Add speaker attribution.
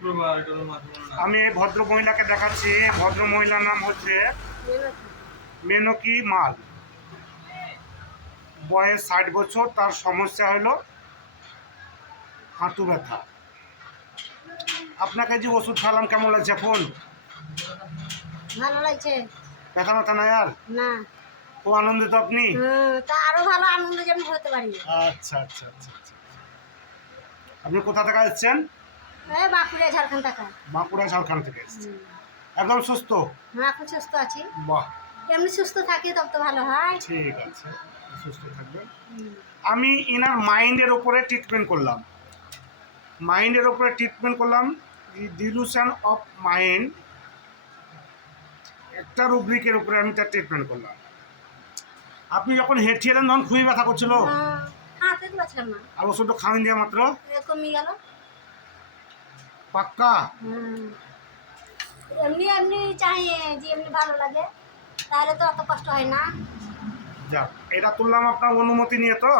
Speaker 1: আমি এই ভদ্র মহিলাকে দেখাচ্ছি। ভদ্র মহিলার নাম হচ্ছে মেনকি মাল। বয়স ষাট বছর তার সমস্যা হলো হাঁটু ব্যথা। আপনাকে যে ওষুধ খেলাম কেমন লাগছে এখন
Speaker 2: ভালো লাগছে।
Speaker 1: ব্যথা ব্যথা নাই আর?
Speaker 2: না।
Speaker 1: খুব আনন্দিত আপনি?
Speaker 2: তা আরও ভালো আনন্দ যেন হতে পারি।
Speaker 1: আচ্ছা আচ্ছা আচ্ছা আচ্ছা। আপনি কোথা থেকে এসেছেন
Speaker 2: বাঁকুড়া ঝাড়খণ্ড
Speaker 1: বাঁকুড়া ঝাড়খণ্ড থেকে একদম সুস্থ?
Speaker 2: এখন সুস্থ আছি।
Speaker 1: বাহ।
Speaker 2: এমনি সুস্থ থাকি তব তো ভালো হয়।
Speaker 1: ঠিক আছে সুস্থ থাকবেন। আমি ইনার মাইন্ডের ওপরে ট্রিটমেন্ট করলাম। মাইন্ডের ওপরে ট্রিটমেন্ট করলাম ডিলুশন অফ মাইন্ড একটা রুব্রিকের উপরে আমি তার ট্রিটমেন্ট করলাম। আপনি যখন হেঁটিয়েলেন তখন খুবই ব্যথা করছিল।
Speaker 2: হ্যাঁ,
Speaker 1: আর ওষুধটা খাওয়ান দেওয়া মাত্র
Speaker 2: কমে গেল।
Speaker 1: পাক্কা।
Speaker 2: এমনি এমনি চাই যে এমনি ভালো লাগে তাহলে তো অত কষ্ট হয় না
Speaker 1: যাক এটা তুললাম আপনার অনুমতি নিয়ে তো।